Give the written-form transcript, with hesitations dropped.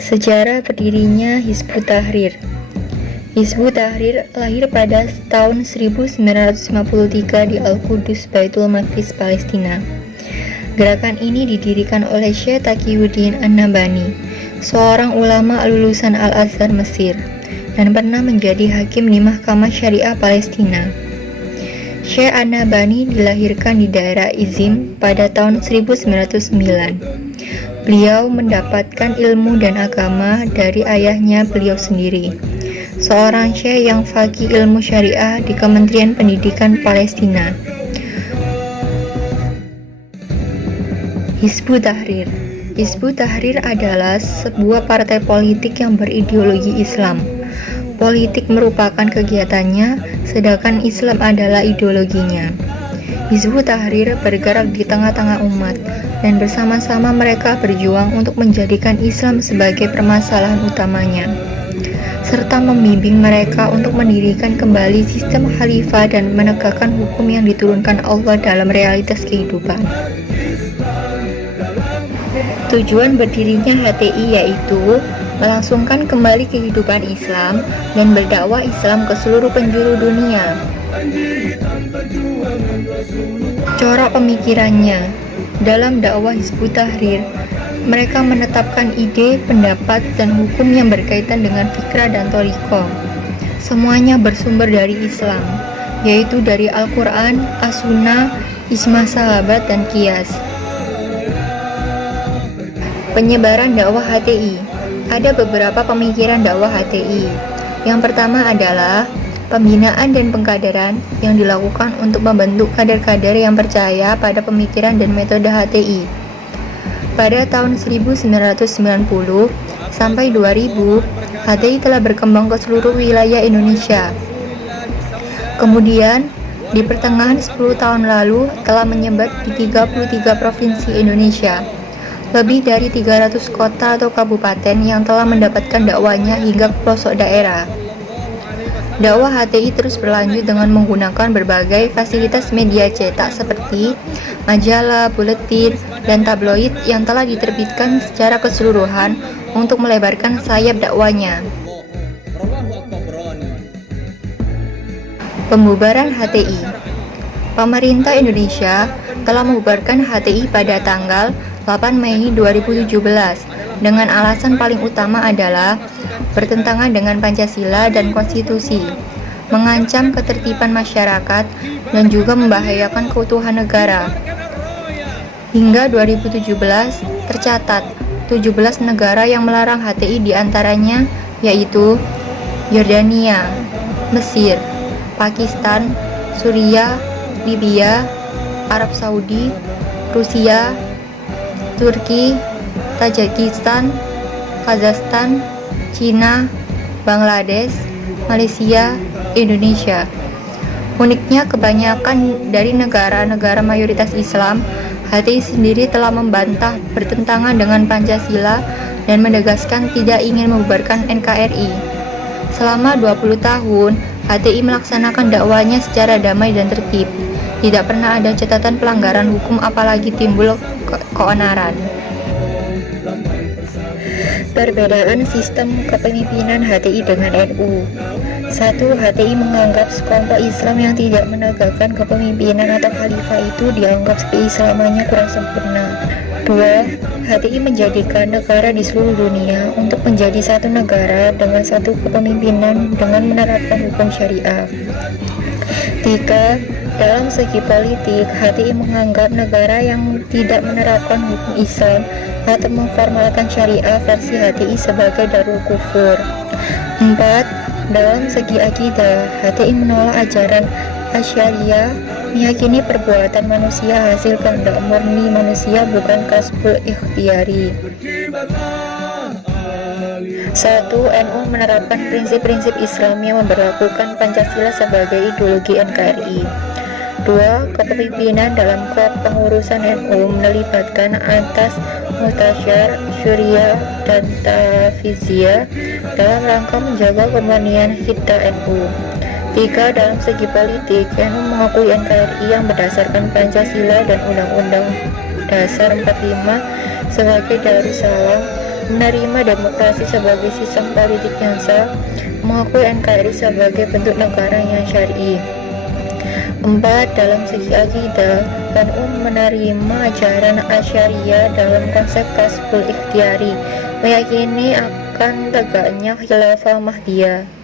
Sejarah berdirinya Hizbut Tahrir. Hizbut Tahrir lahir pada tahun 1953 di Al-Qudus, Baitul Maqdis, Palestina. Gerakan ini didirikan oleh Syekh Taqiyuddin An-Nabhani, seorang ulama lulusan Al-Azhar, Mesir, dan pernah menjadi hakim di Mahkamah Syariah Palestina. Syekh An-Nabhani dilahirkan di daerah Izim pada tahun 1909. Beliau mendapatkan ilmu dan agama dari ayahnya beliau sendiri, seorang syekh yang faqih ilmu syariah di Kementerian Pendidikan Palestina. Hizbut Tahrir. Hizbut Tahrir adalah sebuah partai politik yang berideologi Islam. Politik merupakan kegiatannya, sedangkan Islam adalah ideologinya. Hizbut Tahrir bergerak di tengah-tengah umat, dan bersama-sama mereka berjuang untuk menjadikan Islam sebagai permasalahan utamanya, serta membimbing mereka untuk mendirikan kembali sistem khalifah dan menegakkan hukum yang diturunkan Allah dalam realitas kehidupan. Tujuan berdirinya HTI yaitu melangsungkan kembali kehidupan Islam dan berdakwah Islam ke seluruh penjuru dunia. Corak pemikirannya. Dalam dakwah Hizbut Tahrir, mereka menetapkan ide, pendapat, dan hukum yang berkaitan dengan fikrah dan thariqah. Semuanya bersumber dari Islam, yaitu dari Al-Quran, As-Sunnah, Ijma sahabat, dan Qiyas. Penyebaran dakwah HTI. Ada beberapa pemikiran dakwah HTI. Yang pertama adalah pembinaan dan pengkaderan yang dilakukan untuk membentuk kader-kader yang percaya pada pemikiran dan metode HTI. Pada tahun 1990 sampai 2000, HTI telah berkembang ke seluruh wilayah Indonesia. Kemudian, di pertengahan 10 tahun lalu telah menyebar di 33 provinsi Indonesia. Lebih dari 300 kota atau kabupaten yang telah mendapatkan dakwanya hingga ke pelosok daerah. Dakwah HTI terus berlanjut dengan menggunakan berbagai fasilitas media cetak seperti majalah, buletin, dan tabloid yang telah diterbitkan secara keseluruhan untuk melebarkan sayap dakwanya. Pembubaran HTI. Pemerintah Indonesia telah membubarkan HTI pada tanggal 8 Mei 2017 dengan alasan paling utama adalah bertentangan dengan Pancasila dan konstitusi, mengancam ketertiban masyarakat, dan juga membahayakan keutuhan negara. Hingga 2017 tercatat 17 negara yang melarang HTI diantaranya yaitu Yordania, Mesir, Pakistan, Suriah, Libya, Arab Saudi, Rusia, Turki, Tajikistan, Kazakhstan, Cina, Bangladesh, Malaysia, Indonesia. Uniknya, kebanyakan dari negara-negara mayoritas Islam, HTI sendiri telah membantah bertentangan dengan Pancasila dan menegaskan tidak ingin membubarkan NKRI. Selama 20 tahun, HTI melaksanakan dakwanya secara damai dan tertib. Tidak pernah ada catatan pelanggaran hukum apalagi timbul keonaran. Perbedaan sistem kepemimpinan HTI dengan NU. 1. HTI menganggap sekelompok Islam yang tidak menegakkan kepemimpinan atau khalifah itu dianggap keislamannya kurang sempurna. 2. HTI menjadikan negara di seluruh dunia untuk menjadi satu negara dengan satu kepemimpinan dengan menerapkan hukum syariah. 3. Dalam segi politik, HTI menganggap negara yang tidak menerapkan hukum Islam atau memformalkan syariah versi HTI sebagai darul kufur. 4. Dalam segi akidah, HTI menolak ajaran Asy'ariyah, meyakini perbuatan manusia hasil kehendak murni manusia, bukan kasbul ikhtiyari. 1. NU menerapkan prinsip-prinsip Islam yang memberlakukan Pancasila sebagai ideologi NKRI. 2. Kepemimpinan dalam kepengurusan NU melibatkan atas Mutasyar, Syuriah, dan Tafiziyah dalam rangka menjaga kemurnian hiddah NU. 3. Dalam segi politik, NU mengakui NKRI yang berdasarkan Pancasila dan Undang-Undang Dasar 45 sebagai Darussalam menerima demokrasi sebagai sistem politik yang sah, mengakui NKRI sebagai bentuk negara yang syar'i. 4. Dalam segi akidah, NU menerima ajaran Asy'ariyah dalam konsep kasbul ikhtiyari, meyakini akan tegaknya khilafah Mahdiyah.